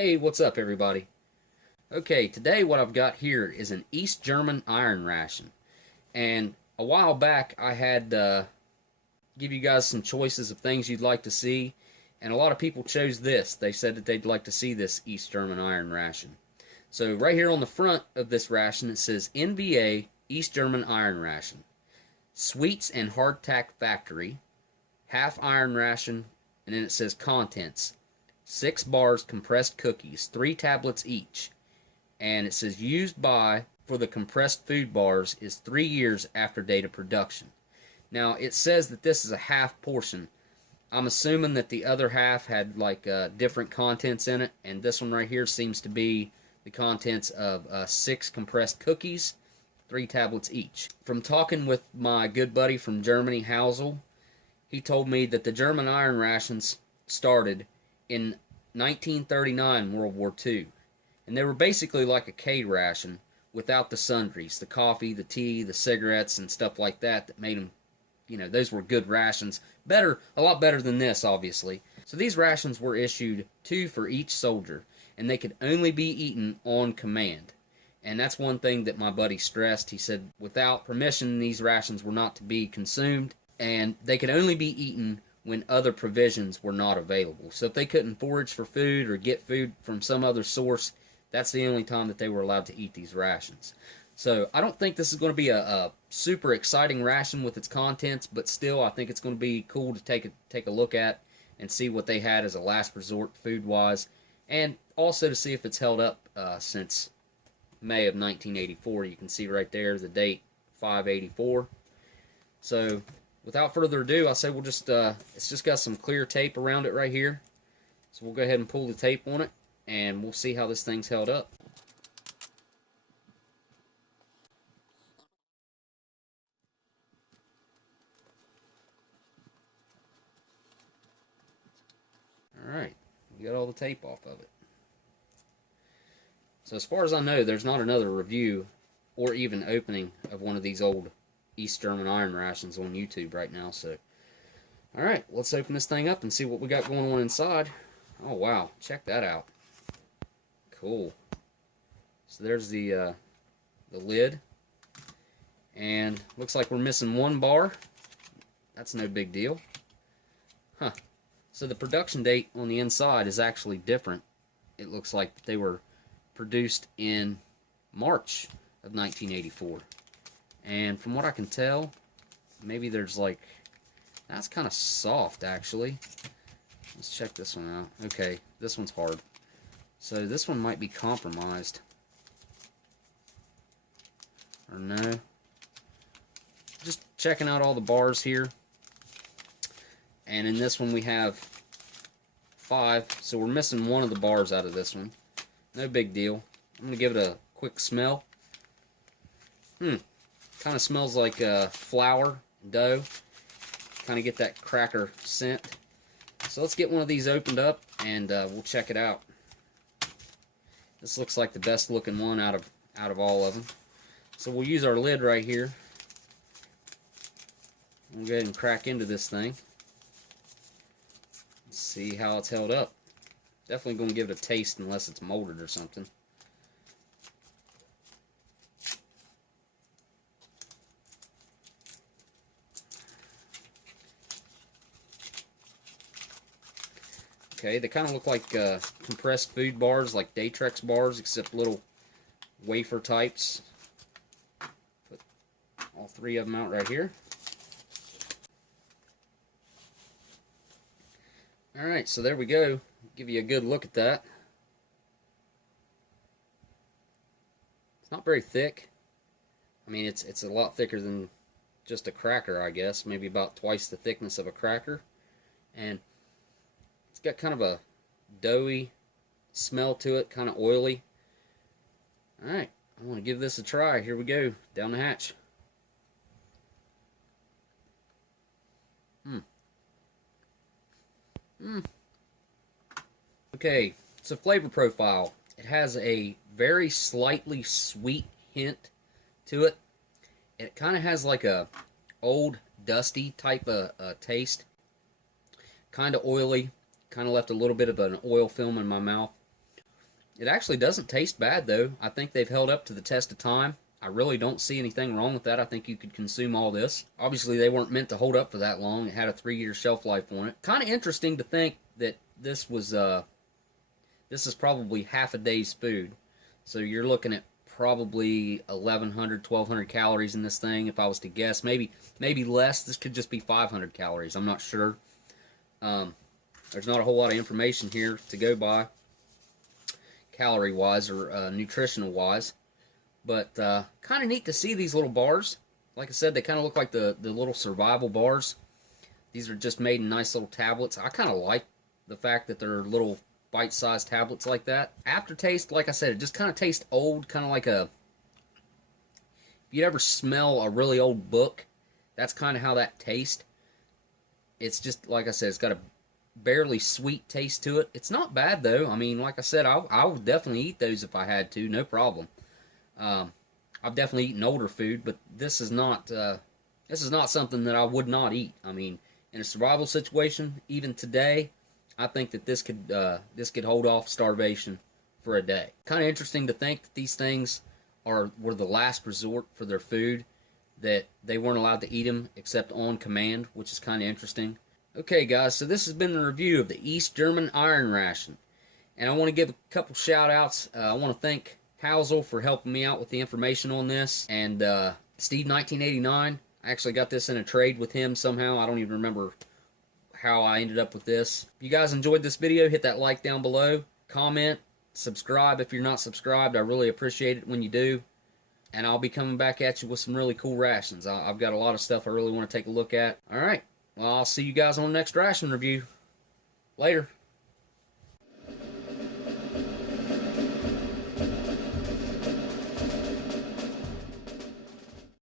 Hey, what's up everybody? Okay, today what I've got here is an East German iron ration. And a while back I had give you guys some choices of things you'd like to see, and a lot of people chose this. They said that they'd like to see this East German iron ration. So right here on the front of this ration it says NVA East German iron ration. Sweets and hardtack factory, half iron ration, and then it says contents. 6 bars compressed cookies, 3 tablets each. And it says used by for the compressed food bars is 3 years after date of production. Now it says that this is a half portion. I'm assuming that the other half had like different contents in it, and this one right here seems to be the contents of 6 compressed cookies, 3 tablets each. From talking with my good buddy from Germany, Housil, he told me that the German iron rations started in 1939, World War II. And they were basically like a K ration without the sundries, the coffee, the tea, the cigarettes, and stuff like that that made them, those were good rations. Better, a lot better than this, obviously. So these rations were issued 2 for each soldier, and they could only be eaten on command. And that's one thing that my buddy stressed. He said without permission, these rations were not to be consumed, and they could only be eaten when other provisions were not available. So if they couldn't forage for food or get food from some other source, that's the only time that they were allowed to eat these rations. So I don't think this is going to be a super exciting ration with its contents, but still I think it's going to be cool to take a look at and see what they had as a last resort food-wise, and also to see if it's held up since May of 1984. You can see right there the date, 5/84. So without further ado, I say we'll just, it's just got some clear tape around it right here. So we'll go ahead and pull the tape on it, and we'll see how this thing's held up. Alright, we got all the tape off of it. So as far as I know, there's not another review or even opening of one of these old East German iron rations on YouTube right now. So, alright, let's open this thing up and see what we got going on inside. Oh wow, check that out. Cool. So there's the lid, and looks like we're missing 1 bar. That's no big deal. Huh. So the production date on the inside is actually different. It looks like they were produced in March of 1984. And from what I can tell, maybe there's like, that's kind of soft actually. Let's check this one out. Okay, this one's hard. So this one might be compromised. Or no. Just checking out all the bars here. And in this one we have 5. So we're missing 1 of the bars out of this one. No big deal. I'm going to give it a quick smell. Kind of smells like flour, dough. Kind of get that cracker scent. So let's get one of these opened up and we'll check it out. This looks like the best looking one out of all of them. So we'll use our lid right here. We'll go ahead and crack into this thing. Let's see how it's held up. Definitely going to give it a taste unless it's molded or something. Okay, they kind of look like compressed food bars, like Daytrex bars, except little wafer types. Put all 3 of them out right here. Alright, so there we go. Give you a good look at that. It's not very thick. I mean, it's a lot thicker than just a cracker, I guess. Maybe about twice the thickness of a cracker. And it's got kind of a doughy smell to it, kind of oily. Alright, I want to give this a try. Here we go, down the hatch. Okay, so flavor profile. It has a very slightly sweet hint to it. It kind of has like a old, dusty type of taste. Kind of oily. Kind of left a little bit of an oil film in my mouth. It actually doesn't taste bad, though. I think they've held up to the test of time. I really don't see anything wrong with that. I think you could consume all this. Obviously, they weren't meant to hold up for that long. It had a 3-year shelf life on it. Kind of interesting to think that this was, this is probably half a day's food. So you're looking at probably 1,100, 1,200 calories in this thing, if I was to guess. Maybe less. This could just be 500 calories. I'm not sure. There's not a whole lot of information here to go by, calorie-wise or nutritional-wise. But kind of neat to see these little bars. Like I said, they kind of look like the little survival bars. These are just made in nice little tablets. I kind of like the fact that they're little bite-sized tablets like that. Aftertaste, like I said, it just kind of tastes old, kind of like a... If you ever smell a really old book, that's kind of how that tastes. It's just, like I said, it's got a barely sweet taste to it. It's not bad, though. I mean, like I said, I would definitely eat those if I had to, no problem. I've definitely eaten older food, but this is not something that I would not eat. I mean, in a survival situation, even today, I think that this could hold off starvation for a day. Kind of interesting to think that these things were the last resort for their food, that they weren't allowed to eat them except on command, which is kind of interesting. Okay, guys, so this has been the review of the East German Iron Ration, and I want to give a couple shout-outs. I want to thank Housil for helping me out with the information on this, and Steve 1989. I actually got this in a trade with him somehow. I don't even remember how I ended up with this. If you guys enjoyed this video, hit that like down below, comment, subscribe if you're not subscribed. I really appreciate it when you do, and I'll be coming back at you with some really cool rations. I've got a lot of stuff I really want to take a look at. Alright, well, I'll see you guys on the next ration review. Later.